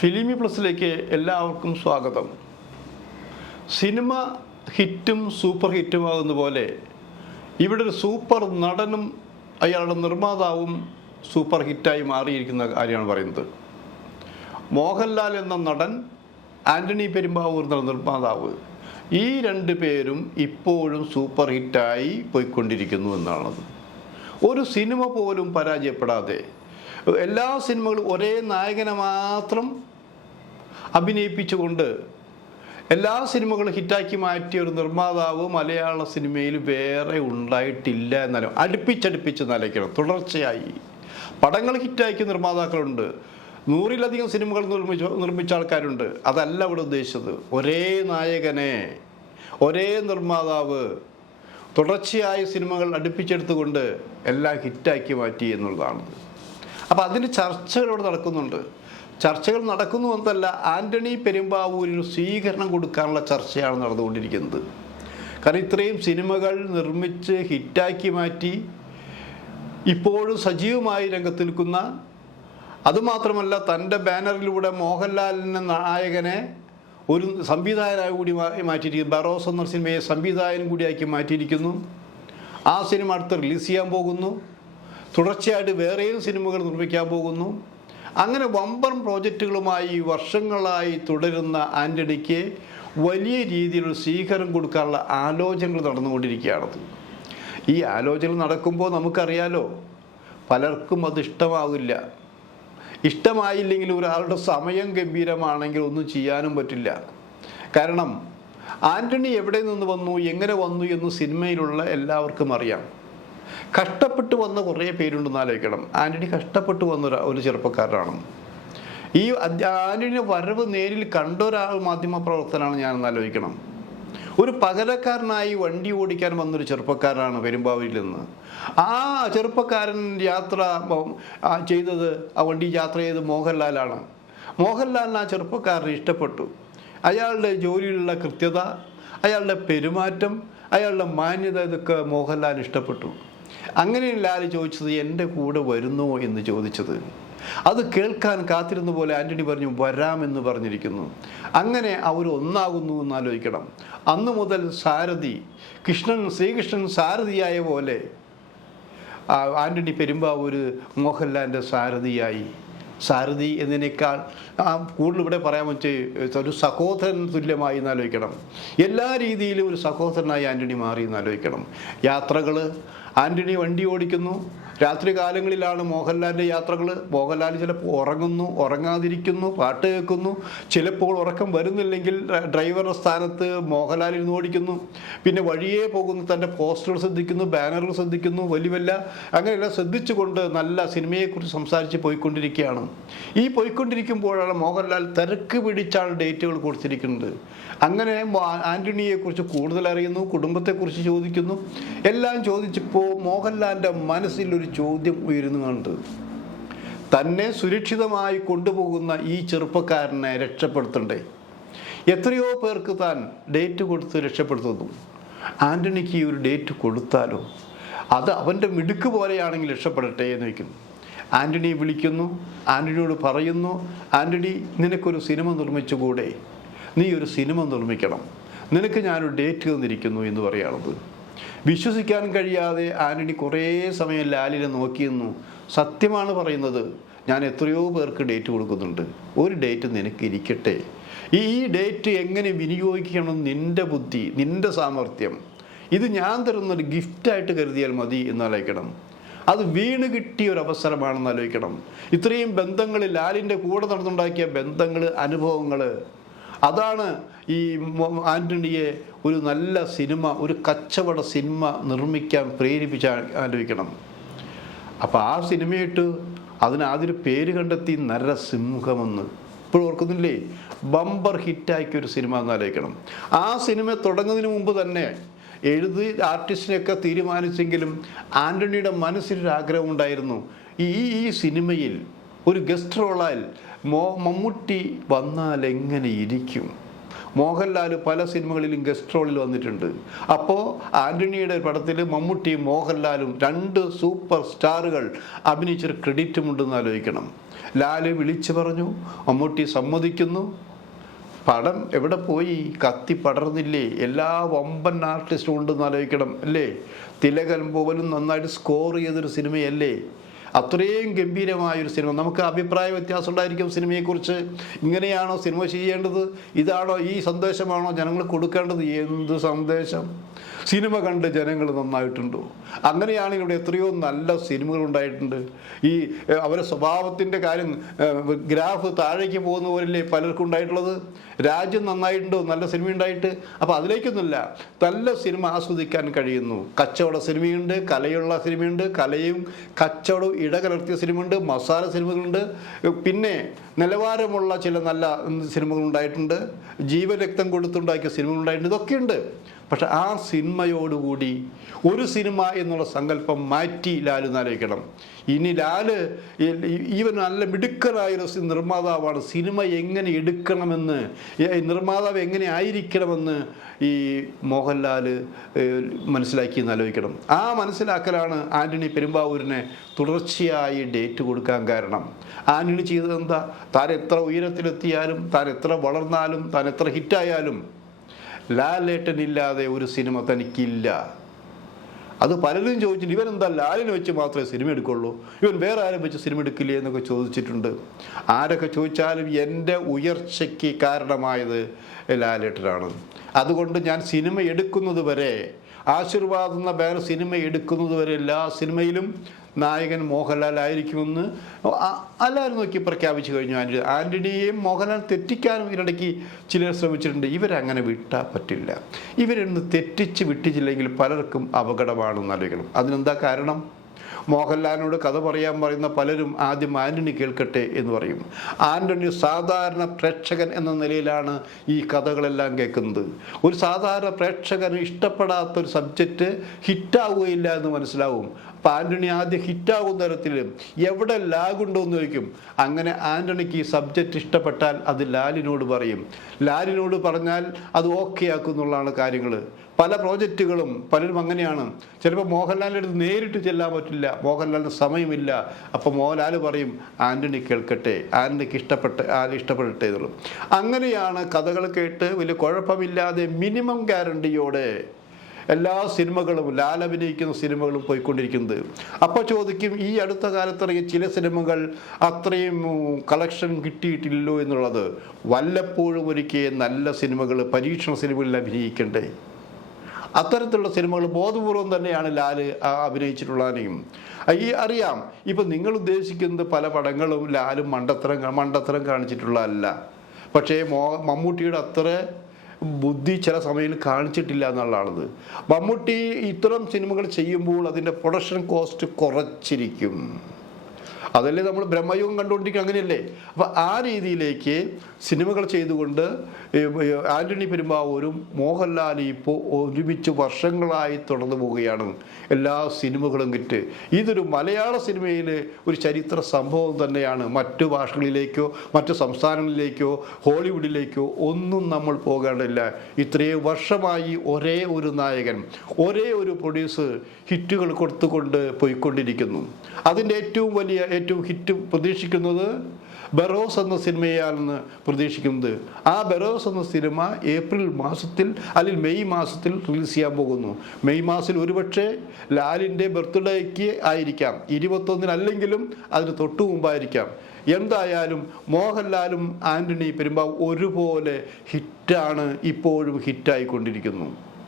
ഫിലിമി പ്ലസിലേക്ക് എല്ലാവർക്കും സ്വാഗതം. Cinema ഹിറ്റും super ഹിറ്റുമാകുന്ന പോലെ ഇവിടെ ഒരു സൂപ്പർ നടനും അയാളുടെ നിർമ്മാതാവും സൂപ്പർ ഹിറ്റായി മാറിയിരിക്കുന്ന കാര്യമാണ് പറയുന്നത്. മോഹൻലാൽ എന്ന നടൻ, ആൻ്റണി പെരുമ്പാവൂർ എന്ന നിർമ്മാതാവ്, ഈ രണ്ട് പേരും ഇപ്പോഴും സൂപ്പർ ഹിറ്റായി പോയിക്കൊണ്ടിരിക്കുന്നു എന്നാണത്. ഒരു സിനിമ പോലും പരാജയപ്പെടാതെ എല്ലാ സിനിമകളും ഒരേ നായകനെ മാത്രം അഭിനയിപ്പിച്ചുകൊണ്ട് എല്ലാ സിനിമകളും ഹിറ്റാക്കി മാറ്റിയ ഒരു നിർമ്മാതാവ് മലയാള സിനിമയിൽ വേറെ ഉണ്ടായിട്ടില്ല എന്നാലും അടുപ്പിച്ചടുപ്പിച്ച് നിലയ്ക്കണം. തുടർച്ചയായി പടങ്ങൾ ഹിറ്റാക്കിയ നിർമ്മാതാക്കളുണ്ട്, 100-ലധികം സിനിമകൾ നിർമ്മിച്ച ആൾക്കാരുണ്ട്. അതല്ല ഇവിടെ ഉദ്ദേശിച്ചത്. ഒരേ നായകനെ, ഒരേ നിർമ്മാതാവ് തുടർച്ചയായ സിനിമകൾ അടുപ്പിച്ചെടുത്തുകൊണ്ട് എല്ലാം ഹിറ്റാക്കി മാറ്റി എന്നുള്ളതാണ്. അപ്പം അതിന് ചർച്ചകൾ ഇവിടെ നടക്കുന്നുണ്ട്. ചർച്ചകൾ നടക്കുന്നു എന്നല്ല, ആൻ്റണി പെരുമ്പാവൂരിന് സ്വീകരണം കൊടുക്കാനുള്ള ചർച്ചയാണ് നടന്നുകൊണ്ടിരിക്കുന്നത്. കാരണം ഇത്രയും സിനിമകൾ നിർമ്മിച്ച് ഹിറ്റാക്കി മാറ്റി ഇപ്പോഴും സജീവമായി രംഗത്ത് നിൽക്കുന്ന, അതുമാത്രമല്ല തൻ്റെ ബാനറിലൂടെ മോഹൻലാലിൻ്റെ നായകനെ ഒരു സംവിധായകനായി കൂടി മാറ്റിയിരിക്കുന്നു. ബറോസ് എന്ന സിനിമയെ സംവിധായകൻ കൂടിയാക്കി മാറ്റിയിരിക്കുന്നു. ആ സിനിമ അടുത്ത് റിലീസ് ചെയ്യാൻ പോകുന്നു. തുടർച്ചയായിട്ട് വേറെയും സിനിമകൾ നിർമ്മിക്കാൻ പോകുന്നു. അങ്ങനെ വമ്പൻ പ്രോജക്റ്റുകളുമായി വർഷങ്ങളായി തുടരുന്ന ആൻ്റണിക്ക് വലിയ രീതിയിലുള്ള സ്വീകരണം കൊടുക്കാനുള്ള ആലോചനകൾ നടന്നുകൊണ്ടിരിക്കുകയാണത്. ഈ ആലോചനകൾ നടക്കുമ്പോൾ നമുക്കറിയാലോ, പലർക്കും അത് ഇഷ്ടമാവില്ല. ഇഷ്ടമായില്ലെങ്കിൽ ഒരാളുടെ സമയം ഗംഭീരമാണെങ്കിൽ ഒന്നും ചെയ്യാനും പറ്റില്ല. കാരണം ആൻ്റണി എവിടെ നിന്ന് വന്നു, എങ്ങനെ വന്നു എന്ന് സിനിമയിലുള്ള എല്ലാവർക്കും അറിയാം. കഷ്ടപ്പെട്ട് വന്ന കുറേ പേരുണ്ടെന്ന് ആലോചിക്കണം. ആൻ്റണി കഷ്ടപ്പെട്ട് വന്ന ഒരു ചെറുപ്പക്കാരനാണ്. ഈ ആൻ്റണിയുടെ വരവ് നേരിൽ കണ്ട ഒരാൾ മാധ്യമപ്രവർത്തനാണ് ഞാനെന്ന് ആലോചിക്കണം. ഒരു പകരക്കാരനായി വണ്ടി ഓടിക്കാൻ വന്നൊരു ചെറുപ്പക്കാരനാണ് പെരുമ്പാവൂരിൽ നിന്ന്. ആ ചെറുപ്പക്കാരൻ യാത്ര ചെയ്തത്, ആ വണ്ടി യാത്ര ചെയ്ത് മോഹൻലാലാണ്. മോഹൻലാലിന് ആ ചെറുപ്പക്കാരനെ ഇഷ്ടപ്പെട്ടു. അയാളുടെ ജോലിയിലുള്ള കൃത്യത, അയാളുടെ പെരുമാറ്റം, അയാളുടെ മാന്യത, ഇതൊക്കെ മോഹൻലാൽ ഇഷ്ടപ്പെട്ടു. അങ്ങനെയല്ല ലാൽ ചോദിച്ചത് എൻ്റെ കൂടെ വരുന്നോ എന്ന് ചോദിച്ചത്. അത് കേൾക്കാൻ കാത്തിരുന്ന പോലെ ആൻ്റണി പറഞ്ഞു വരാമെന്ന് പറഞ്ഞിരിക്കുന്നു. അങ്ങനെ അവർ ഒന്നാകുന്നു എന്ന് ആലോചിക്കണം. അന്നു മുതൽ സാരഥി ശ്രീകൃഷ്ണൻ സാരഥിയായ പോലെ ആൻ്റണി പെരുമ്പാവൂര് മോഹൻലാലിൻ്റെ സാരഥിയായി. സാരഥി എന്നതിനേക്കാൾ കൂടുതൽ ഇവിടെ പറയാൻ വെച്ചാൽ ഒരു സഹോദരൻ തുല്യമായി എന്നാലോചിക്കണം. എല്ലാ രീതിയിലും ഒരു സഹോദരനായി ആൻ്റണി മാറി എന്നാലോചിക്കണം. യാത്രകൾ, ആൻ്റണി വണ്ടി ഓടിക്കുന്നു. രാത്രി കാലങ്ങളിലാണ് മോഹൻലാലിൻ്റെ യാത്രകൾ. മോഹൻലാൽ ചിലപ്പോൾ ഉറങ്ങുന്നു, ഉറങ്ങാതിരിക്കുന്നു, പാട്ട് കേൾക്കുന്നു. ചിലപ്പോൾ ഉറക്കം വരുന്നില്ലെങ്കിൽ ഡ്രൈവറുടെ സ്ഥാനത്ത് മോഹൻലാൽ ഇരുന്ന് ഓടിക്കുന്നു. പിന്നെ വഴിയേ പോകുന്നു, തൻ്റെ പോസ്റ്ററുകൾ ശ്രദ്ധിക്കുന്നു, ബാനറുകൾ ശ്രദ്ധിക്കുന്നു, വലിയ അങ്ങനെയെല്ലാം ശ്രദ്ധിച്ചുകൊണ്ട് നല്ല സിനിമയെക്കുറിച്ച് സംസാരിച്ച് പോയിക്കൊണ്ടിരിക്കുകയാണ്. ഈ പോയിക്കൊണ്ടിരിക്കുമ്പോഴാണ് മോഹൻലാൽ തിരക്ക് പിടിച്ചാണ് ഡേറ്റുകൾ കൊടുത്തിരിക്കുന്നത്. അങ്ങനെ ആൻ്റണിയെക്കുറിച്ച് കൂടുതൽ അറിയുന്നു, കുടുംബത്തെക്കുറിച്ച് ചോദിക്കുന്നു. എല്ലാം ചോദിച്ചപ്പോൾ മോഹൻലാലിൻ്റെ മനസ്സിൽ ഒരു ചോദ്യം ഉയരുന്നുണ്ട്. തന്നെ സുരക്ഷിതമായി കൊണ്ടുപോകുന്ന ഈ ചെറുപ്പക്കാരനെ രക്ഷപ്പെടുത്തണ്ടേ? എത്രയോ പേർക്ക് താൻ ഡേറ്റ് കൊടുത്ത് രക്ഷപ്പെടുത്തുന്നു. ആൻ്റണിക്ക് ഈ ഒരു ഡേറ്റ് കൊടുത്താലോ? അത് അവൻ്റെ മിടുക്ക് പോലെയാണെങ്കിൽ രക്ഷപ്പെടട്ടെ എന്ന് വയ്ക്കുന്നു. ആൻ്റണി വിളിക്കുന്നു, ആൻ്റണിയോട് പറയുന്നു, ആൻ്റണി നിനക്കൊരു സിനിമ നിർമ്മിച്ചുകൂടെ? നീ ഒരു സിനിമ നിർമ്മിക്കണം, നിനക്ക് ഞാനൊരു ഡേറ്റ് തന്നിരിക്കുന്നു എന്ന് പറയുന്നത്. വിശ്വസിക്കാൻ കഴിയാതെ ആൻ്റണി കുറേ സമയം ലാലിനെ നോക്കിയിരുന്നു. സത്യമാണ് പറയുന്നത്, ഞാൻ എത്രയോ പേർക്ക് ഡേറ്റ് കൊടുക്കുന്നുണ്ട്, ഒരു ഡേറ്റ് നിനക്ക് ഇരിക്കട്ടെ. ഈ ഡേറ്റ് എങ്ങനെ വിനിയോഗിക്കണം, നിൻ്റെ ബുദ്ധി, നിൻ്റെ സാമർഥ്യം, ഇത് ഞാൻ തരുന്നൊരു ഗിഫ്റ്റായിട്ട് കരുതിയാൽ മതി എന്നാലോചിക്കണം. അത് വീണ് കിട്ടിയ ഒരു അവസരമാണെന്ന് ആലോചിക്കണം. ഇത്രയും ബന്ധങ്ങൾ, ലാലിൻ്റെ കൂടെ നടന്നുണ്ടാക്കിയ ബന്ധങ്ങൾ, അനുഭവങ്ങൾ, അതാണ് ഈ ആൻ്റണിയെ ഒരു നല്ല സിനിമ, ഒരു കച്ചവട സിനിമ നിർമ്മിക്കാൻ പ്രേരിപ്പിച്ച ആലോചിക്കണം. അപ്പോൾ ആ സിനിമയിട്ട് അതിനാദ്യൊരു പേര് കണ്ടെത്തി, നരസിംഹമെന്ന്. ഇപ്പോൾ ഓർക്കുന്നില്ലേ? ബമ്പർ ഹിറ്റാക്കിയ ഒരു സിനിമ എന്ന് ആലോചിക്കണം. ആ സിനിമ തുടങ്ങുന്നതിന് മുമ്പ് തന്നെ എഴുതി ആർട്ടിസ്റ്റിനെയൊക്കെ തീരുമാനിച്ചെങ്കിലും ആൻ്റണിയുടെ മനസ്സിലൊരു ആഗ്രഹം ഉണ്ടായിരുന്നു, ഈ സിനിമയിൽ ഒരു ഗസ്റ്റ് റോളാൽ മമ്മൂട്ടി വന്നാൽ എങ്ങനെ ഇരിക്കും. മോഹൻലാൽ പല സിനിമകളിലും ഗസ്റ്റ് റോളിൽ വന്നിട്ടുണ്ട്. അപ്പോൾ ആൻ്റണിയുടെ പടത്തിൽ മമ്മൂട്ടിയും മോഹൻലാലും രണ്ട് സൂപ്പർ സ്റ്റാറുകൾ അഭിനയിച്ചൊരു ക്രെഡിറ്റുമുണ്ടെന്ന് ആലോചിക്കണം. ലാല് വിളിച്ചു പറഞ്ഞു, മമ്മൂട്ടി സമ്മതിക്കുന്നു. പടം എവിടെ പോയി? കത്തി പടർന്നില്ലേ? എല്ലാ വമ്പൻ ആർട്ടിസ്റ്റും ഉണ്ടെന്ന് ആലോചിക്കണം അല്ലേ? തിലകൻ പോലും നന്നായിട്ട് സ്കോർ ചെയ്തൊരു സിനിമയല്ലേ? അത്രയും ഗംഭീരമായൊരു സിനിമ. നമുക്ക് അഭിപ്രായ വ്യത്യാസം ഉണ്ടായിരിക്കും സിനിമയെക്കുറിച്ച്. ഇങ്ങനെയാണോ സിനിമ ചെയ്യേണ്ടത്? ഇതാണോ, ഈ സന്ദേശമാണോ ജനങ്ങൾ കൊടുക്കേണ്ടത്? എന്ത് സന്ദേശം? സിനിമ കണ്ട് ജനങ്ങൾ നന്നായിട്ടുണ്ടോ? അങ്ങനെയാണെങ്കിൽ ഇവിടെ എത്രയോ നല്ല സിനിമകൾ ഉണ്ടായിട്ടുണ്ട്. ഈ അവരുടെ സ്വഭാവത്തിൻ്റെ കാര്യം, ഗ്രാഫ് താഴേക്ക് പോകുന്ന പോലല്ലേ പലർക്കും ഉണ്ടായിട്ടുള്ളത്. രാജ്യം നന്നായിട്ടുണ്ടോ നല്ല സിനിമ ഉണ്ടായിട്ട്? അപ്പോൾ അതിലേക്കൊന്നുമില്ല, നല്ല സിനിമ ആസ്വദിക്കാൻ കഴിയുന്നു. കച്ചവട സിനിമയുണ്ട്, കലയുള്ള സിനിമയുണ്ട്, കലയും കച്ചവടവും ഇടകലർത്തിയ സിനിമയുണ്ട്, മസാല സിനിമകളുണ്ട്, പിന്നെ നിലവാരമുള്ള ചില നല്ല സിനിമകൾ ഉണ്ടായിട്ടുണ്ട്, ജീവരക്തം കൊടുത്തുണ്ടാക്കിയ സിനിമകൾ ഉണ്ടായിട്ടുണ്ട്. ഇതൊക്കെയുണ്ട്. പക്ഷെ ആ സിനിമയോടുകൂടി ഒരു സിനിമ എന്നുള്ള സങ്കല്പം മാറ്റി ലാല് ആലോചിക്കണം. ഇനി ലാല് ഈവൻ നല്ല മിടുക്കനായൊരു നിർമ്മാതാവാണ്. സിനിമ എങ്ങനെ എടുക്കണമെന്ന്, നിർമ്മാതാവ് എങ്ങനെ ആയിരിക്കണമെന്ന് ഈ മോഹൻലാൽ മനസ്സിലാക്കിയെന്ന് ആലോചിക്കണം. ആ മനസ്സിലാക്കലാണ് ആൻ്റണി പെരുമ്പാവൂരിനെ തുടർച്ചയായി ഡേറ്റ് കൊടുക്കാൻ കാരണം. ആൻ്റണി ചെയ്തതെന്താ? താൻ എത്ര ഉയരത്തിലെത്തിയാലും, താൻ എത്ര വളർന്നാലും, താൻ എത്ര ഹിറ്റായാലും ലാലേട്ടനില്ലാതെ ഒരു സിനിമ തനിക്കില്ല. അത് പലരും ചോദിച്ചിട്ട്, ഇവൻ എന്താ ലാലിനെ വെച്ച് മാത്രമേ സിനിമ എടുക്കുള്ളൂ, ഇവൻ വേറെ ആരും വെച്ച് സിനിമ എടുക്കില്ലേ എന്നൊക്കെ ചോദിച്ചിട്ടുണ്ട്. ആരൊക്കെ ചോദിച്ചാലും എൻ്റെ ഉയർച്ചയ്ക്ക് കാരണമായത് ലാലേട്ടനാണ്. അതുകൊണ്ട് ഞാൻ സിനിമ എടുക്കുന്നത് വരെ, ആശീർവാദ് എന്ന ബാനർ സിനിമ എടുക്കുന്നത് വരെ എല്ലാ സിനിമയിലും നായകൻ മോഹൻലാൽ ആയിരിക്കുമെന്ന് എല്ലാവരും നോക്കി പ്രഖ്യാപിച്ചു കഴിഞ്ഞു. ആൻ്റണിയെയും മോഹൻലാൽ തെറ്റിക്കാനും ഇതിനിടയ്ക്ക് ചിലർ ശ്രമിച്ചിട്ടുണ്ട്. ഇവരങ്ങനെ വിട്ടാൽ പറ്റില്ല. ഇവരൊന്ന് തെറ്റിച്ച് വിട്ടിച്ചില്ലെങ്കിൽ പലർക്കും അപകടമാണെന്ന് ആലോചിക്കണം. അതിനെന്താ കാരണം? മോഹൻലാലിനോട് കഥ പറയാൻ പറയുന്ന പലരും ആദ്യം ആൻ്റണി കേൾക്കട്ടെ എന്ന് പറയും. ആൻ്റണി സാധാരണ പ്രേക്ഷകൻ എന്ന നിലയിലാണ് ഈ കഥകളെല്ലാം കേൾക്കുന്നത്. ഒരു സാധാരണ പ്രേക്ഷകന് ഇഷ്ടപ്പെടാത്തൊരു സബ്ജക്റ്റ് ഹിറ്റാവുകയില്ല എന്ന് മനസ്സിലാവും. അപ്പം ആൻ്റണി ആദ്യം ഹിറ്റാകുന്ന തരത്തിൽ എവിടെ ലാഗുണ്ടോ എന്ന് ചോദിക്കും. അങ്ങനെ ആൻ്റണിക്ക് ഈ സബ്ജക്റ്റ് ഇഷ്ടപ്പെട്ടാൽ അത് ലാലിനോട് പറയും. ലാലിനോട് പറഞ്ഞാൽ അത് ഓക്കെ ആക്കുന്നുള്ളതാണ് കാര്യങ്ങൾ. പല പ്രോജക്റ്റുകളും പലരും അങ്ങനെയാണ്. ചിലപ്പോൾ മോഹൻലാലിൻ്റെ അടുത്ത് നേരിട്ട് ചെല്ലാൻ പറ്റില്ല, മോഹൻലാലിന് സമയമില്ല. അപ്പോൾ മോഹൻലാൽ പറയും ആൻ്റണി കേൾക്കട്ടെ, ആൻ്റണിക്ക് ഇഷ്ടപ്പെടട്ടെ എന്നുള്ളൂ. അങ്ങനെയാണ് കഥകൾ കേട്ട് വലിയ കുഴപ്പമില്ലാതെ മിനിമം ഗ്യാരണ്ടിയോടെ എല്ലാ സിനിമകളും, ലാൽ അഭിനയിക്കുന്ന സിനിമകളും പോയിക്കൊണ്ടിരിക്കുന്നത്. അപ്പോൾ ചോദിക്കും, ഈ അടുത്ത കാലത്തിറങ്ങിയ ചില സിനിമകൾ അത്രയും കളക്ഷൻ കിട്ടിയിട്ടില്ലല്ലോ എന്നുള്ളത്. വല്ലപ്പോഴും ഒരിക്കൽ നല്ല സിനിമകൾ, പരീക്ഷണ സിനിമകളിൽ അഭിനയിക്കണ്ടേ? അത്തരത്തിലുള്ള സിനിമകൾ ബോധപൂർവം തന്നെയാണ് ലാല് അഭിനയിച്ചിട്ടുള്ളതെങ്കിലും അറിയാം. ഇപ്പം നിങ്ങൾ ഉദ്ദേശിക്കുന്നത് പല പടങ്ങളും ലാലും മണ്ടത്തരം കാണിച്ചിട്ടുള്ളതല്ല. പക്ഷേ മമ്മൂട്ടിയുടെ അത്ര ബുദ്ധി ചില സമയങ്ങളിൽ കാണിച്ചിട്ടില്ല എന്നുള്ളതാണത്. മമ്മൂട്ടി ഇത്തരം സിനിമകൾ ചെയ്യുമ്പോൾ അതിൻ്റെ പ്രൊഡക്ഷൻ കോസ്റ്റ് കുറച്ചിരിക്കും. അതല്ലേ നമ്മൾ ബ്രഹ്മയുഗം കണ്ടുകൊണ്ടിരിക്കുക, അങ്ങനെയല്ലേ? അപ്പോൾ ആ രീതിയിലേക്ക് സിനിമകൾ ചെയ്തുകൊണ്ട് ആൻ്റണി പെരുമ്പാവൂരും മോഹൻലാലും ഇപ്പോൾ ഒരുമിച്ച് വർഷങ്ങളായി തുടർന്നു പോവുകയാണ്. എല്ലാ സിനിമകളും കിറ്റ്. ഇതൊരു മലയാള സിനിമയിൽ ഒരു ചരിത്ര സംഭവം തന്നെയാണ്. മറ്റു ഭാഷകളിലേക്കോ മറ്റു സംസ്ഥാനങ്ങളിലേക്കോ ഹോളിവുഡിലേക്കോ ഒന്നും നമ്മൾ പോകേണ്ടതില്ല. ഇത്രയും വർഷമായി ഒരേ ഒരു നായകൻ, ഒരേ ഒരു പ്രൊഡ്യൂസർ ഹിറ്റുകൾ കൊടുത്തുകൊണ്ട് പോയിക്കൊണ്ടിരിക്കുന്നു. അതിൻ്റെ ഏറ്റവും ഹിറ്റ് പ്രതീക്ഷിക്കുന്നത് ബെറോസ് എന്ന സിനിമയാണെന്ന് പ്രതീക്ഷിക്കുന്നത്. ആ ബെറോസ് എന്ന സിനിമ ഏപ്രിൽ മാസത്തിൽ അല്ലെങ്കിൽ മെയ് മാസത്തിൽ റിലീസ് ചെയ്യാൻ പോകുന്നു. മെയ് മാസത്തിൽ ഒരുപക്ഷെ ലാലിൻ്റെ ബർത്ത്ഡേക്ക് ആയിരിക്കാം, 21 അല്ലെങ്കിലും അതിന് തൊട്ടു മുമ്പായിരിക്കാം. എന്തായാലും മോഹൻലാലും ആൻ്റണി പെരുമ്പാവൂർ ഒരുപോലെ ഹിറ്റാണ്, ഇപ്പോഴും ഹിറ്റായിക്കൊണ്ടിരിക്കുന്നു.